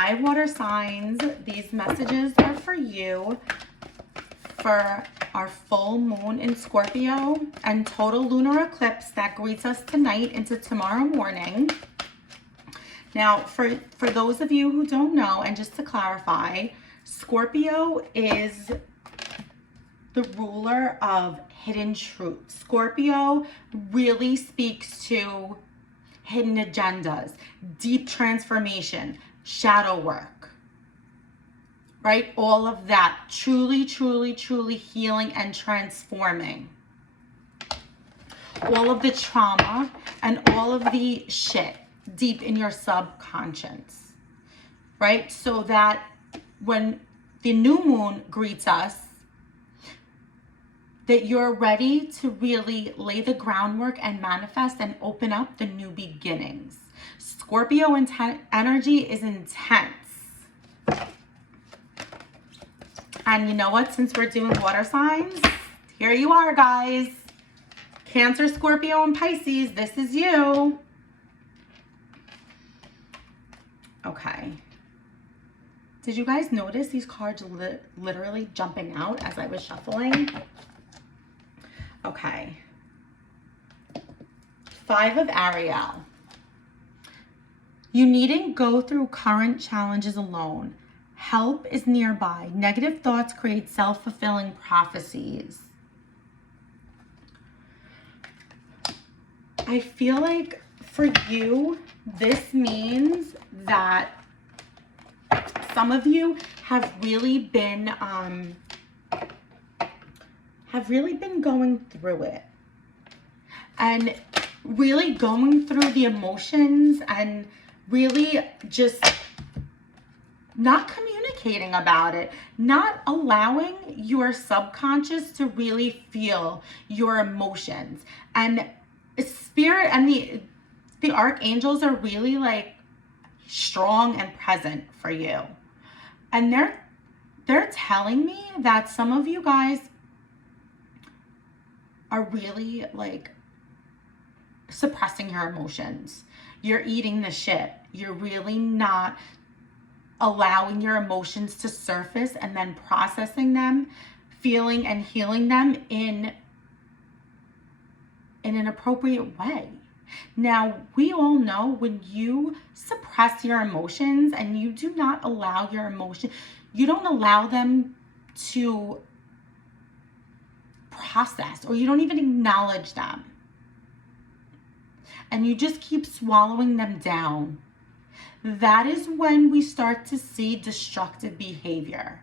Hi, water signs. These messages are for you for our full moon in Scorpio and total lunar eclipse that greets us tonight into tomorrow morning. Now, for those of you who don't know, and just to clarify, Scorpio is the ruler of hidden truth. Scorpio really speaks to hidden agendas, deep transformation, shadow work, right? All of that, truly, truly, truly healing and transforming. All of the trauma and all of the shit deep in your subconscious, right? So that when the new moon greets us, that you're ready to really lay the groundwork and manifest and open up the new beginnings. Scorpio energy is intense. And you know what? Since we're doing water signs, here you are, guys. Cancer, Scorpio, and Pisces, this is you. Okay. Did you guys notice these cards literally jumping out as I was shuffling? Okay. 5 of Ariel. You needn't go through current challenges alone. Help is nearby. Negative thoughts create self-fulfilling prophecies. I feel like for you, this means that some of you have really been going through it and really going through the emotions and really just not communicating about it, not allowing your subconscious to really feel your emotions. And spirit and the archangels are really like strong and present for you. And they're telling me that some of you guys are really like suppressing your emotions. You're eating the shit. You're really not allowing your emotions to surface and then processing them, feeling and healing them in an appropriate way. Now, we all know when you suppress your emotions and you do not allow your emotion, you don't allow them to process, or you don't even acknowledge them, and you just keep swallowing them down, that is when we start to see destructive behavior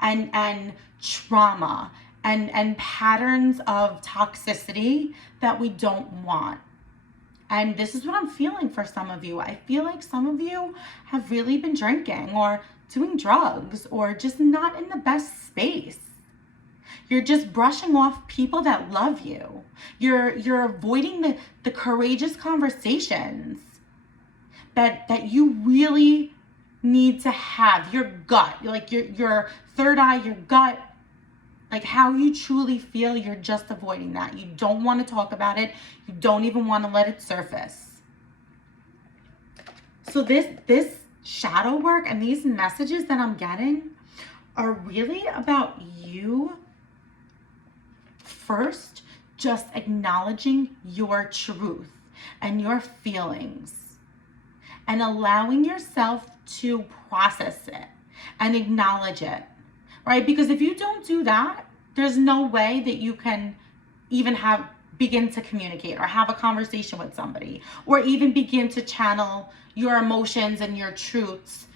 and trauma and patterns of toxicity that we don't want. And this is what I'm feeling for some of you. I feel like some of you have really been drinking or doing drugs or just not in the best space. You're just brushing off people that love you. You're avoiding the courageous conversations that you really need to have. Your gut, like your third eye, your gut, like how you truly feel, you're just avoiding that. You don't want to talk about it. You don't even want to let it surface. So this shadow work and these messages that I'm getting are really about you first just acknowledging your truth and your feelings and allowing yourself to process it and acknowledge it, right? Because if you don't do that, there's no way that you can even begin to communicate or have a conversation with somebody or even begin to channel your emotions and your truths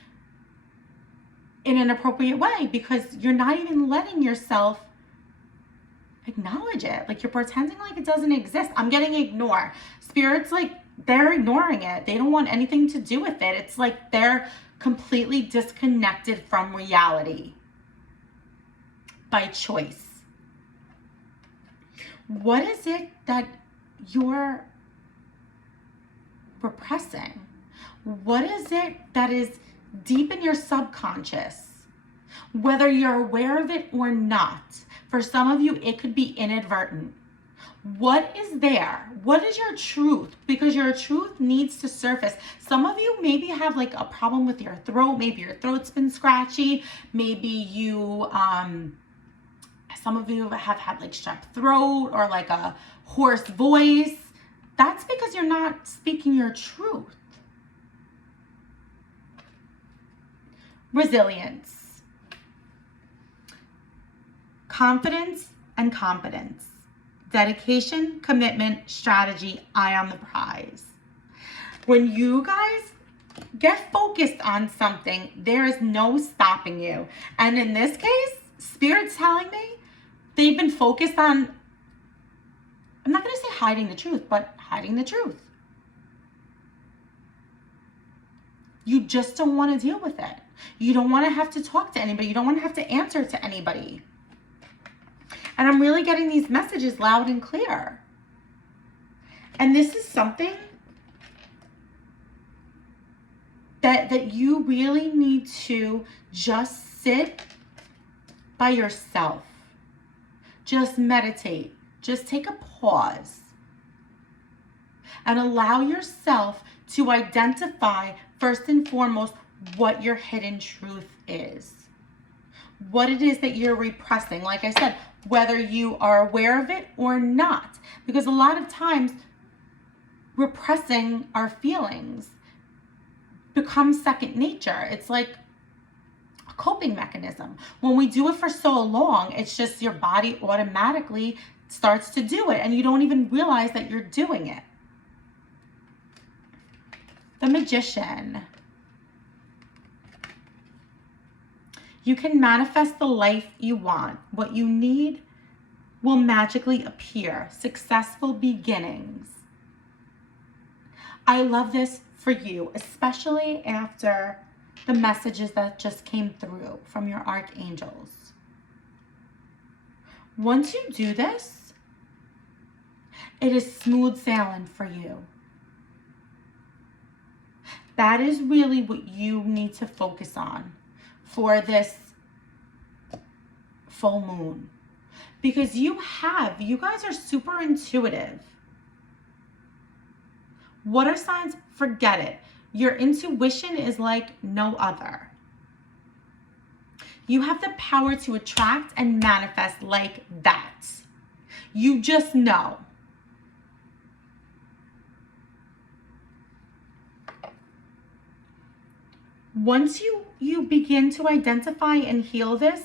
in an appropriate way, because you're not even letting yourself acknowledge it. Like you're pretending like it doesn't exist. I'm getting ignored. Spirits, like, they're ignoring it. They don't want anything to do with it. It's like they're completely disconnected from reality by choice. What is it that you're repressing? What is it that is deep in your subconscious? Whether you're aware of it or not, for some of you, it could be inadvertent. What is there? What is your truth? Because your truth needs to surface. Some of you maybe have like a problem with your throat. Maybe your throat's been scratchy. Maybe you, some of you have had like strep throat or like a hoarse voice. That's because you're not speaking your truth. Resilience, confidence and competence, dedication, commitment, strategy, eye on the prize. When you guys get focused on something, there is no stopping you. And in this case, Spirit's telling me they've been focused on, I'm not going to say hiding the truth, but hiding the truth. You just don't want to deal with it. You don't want to have to talk to anybody. You don't want to have to answer to anybody. And I'm really getting these messages loud and clear. And this is something that you really need to just sit by yourself. Just meditate. Just take a pause. And allow yourself to identify, first and foremost, what your hidden truth is. What it is that you're repressing. Like I said, whether you are aware of it or not. Because a lot of times, repressing our feelings becomes second nature. It's like a coping mechanism. When we do it for so long, it's just your body automatically starts to do it. And you don't even realize that you're doing it. The Magician. You can manifest the life you want. What you need will magically appear. Successful beginnings. I love this for you, especially after the messages that just came through from your archangels. Once you do this, it is smooth sailing for you. That is really what you need to focus on for this full moon. Because you guys are super intuitive. Water signs, forget it. Your intuition is like no other. You have the power to attract and manifest like that. You just know. Once you begin to identify and heal this,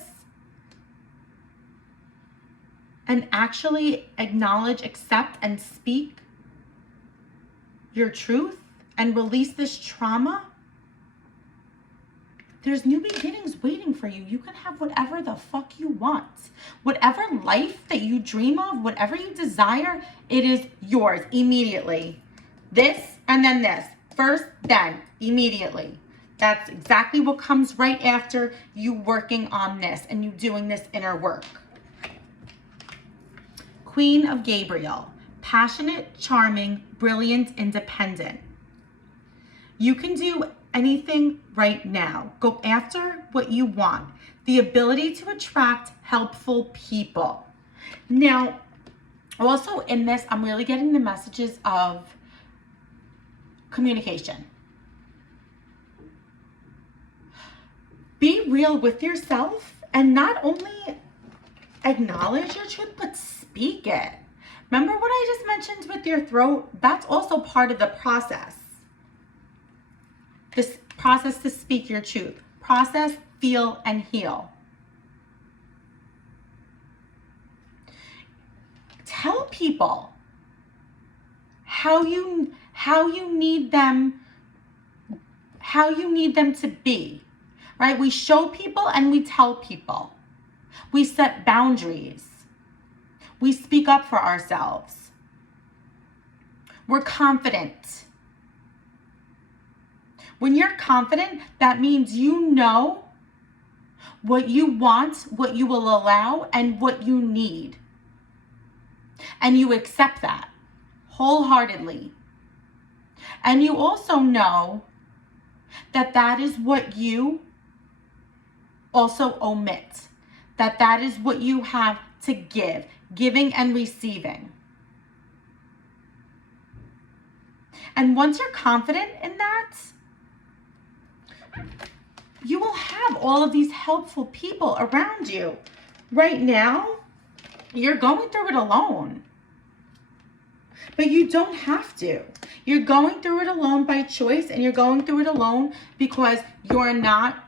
and actually acknowledge, accept, and speak your truth and release this trauma, there's new beginnings waiting for you. You can have whatever the fuck you want. Whatever life that you dream of, whatever you desire, it is yours immediately. This and then this. First, then, immediately. That's exactly what comes right after you working on this and you doing this inner work. Queen of Gabriel. Passionate, charming, brilliant, independent. You can do anything right now. Go after what you want. The ability to attract helpful people. Now, also in this, I'm really getting the messages of communication. Be real with yourself and not only acknowledge your truth, but speak it. Remember what I just mentioned with your throat? That's also part of the process. This process to speak your truth. Process, feel, and heal. Tell people how you need them to be. Right? We show people and we tell people. We set boundaries. We speak up for ourselves. We're confident. When you're confident, that means you know what you want, what you will allow, and what you need. And you accept that wholeheartedly. And you also know that that is what you also omit. That is what you have to give. Giving and receiving. And once you're confident in that, you will have all of these helpful people around you. Right now, you're going through it alone. But you don't have to. You're going through it alone by choice, and you're going through it alone because you're not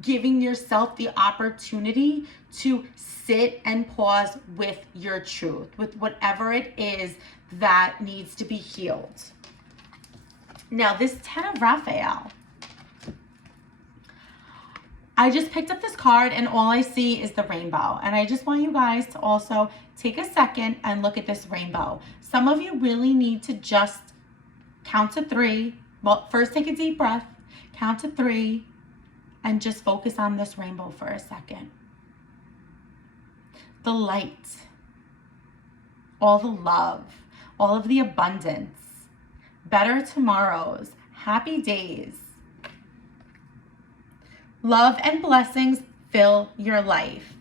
giving yourself the opportunity to sit and pause with your truth, with whatever it is that needs to be healed. Now, this 10 of Raphael, I just picked up this card and all I see is the rainbow. And I just want you guys to also take a second and look at this rainbow. Some of you really need to just count to 3. Well, first take a deep breath, count to 3, and just focus on this rainbow for a second. The light, all the love, all of the abundance, better tomorrows, happy days. Love and blessings fill your life.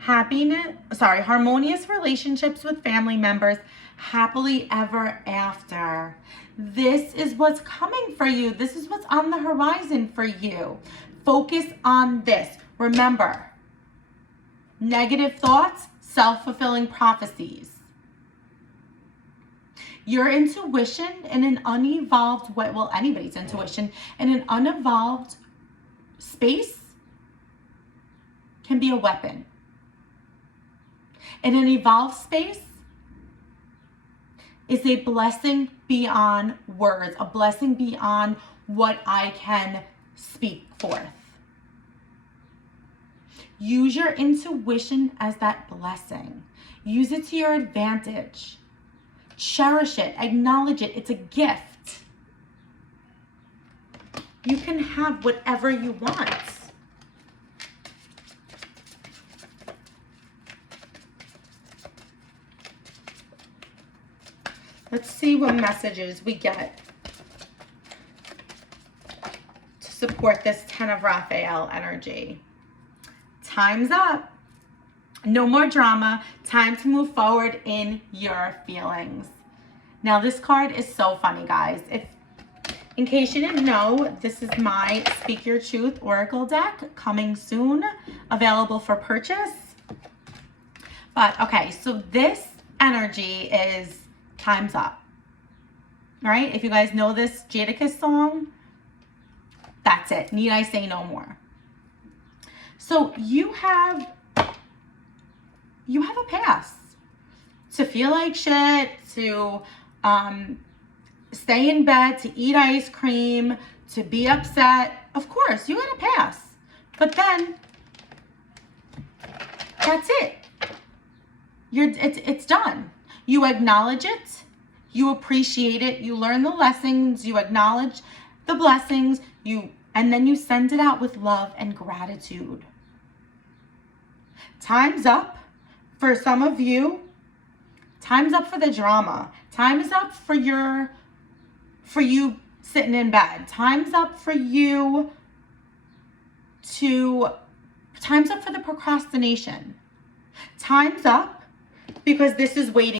Harmonious relationships with family members, happily ever after. This is what's coming for you. This is what's on the horizon for you. Focus on this. Remember, negative thoughts, self-fulfilling prophecies. Your intuition in an unevolved way, well, anybody's intuition in an unevolved space can be a weapon. In an evolved space is a blessing beyond words, a blessing beyond what I can speak forth. Use your intuition as that blessing. Use it to your advantage. Cherish it, acknowledge it. It's a gift. You can have whatever you want. Let's see what messages we get to support this 10 of Raphael energy. Time's up. No more drama. Time to move forward in your feelings. Now, this card is so funny, guys. In case you didn't know, this is my Speak Your Truth Oracle deck coming soon, available for purchase. But, okay, so this energy is time's up. All right? If you guys know this Jadakiss song, that's it. Need I say no more? So you have a past to feel like shit, to stay in bed, to eat ice cream, to be upset. Of course, you had a past. But then that's it. It's done. You acknowledge it. You appreciate it. You learn the lessons. You acknowledge the blessings. And then you send it out with love and gratitude. Time's up for some of you. Time's up for the drama. Time is up for you sitting in bed. Time's up for you time's up for the procrastination. Time's up because this is waiting.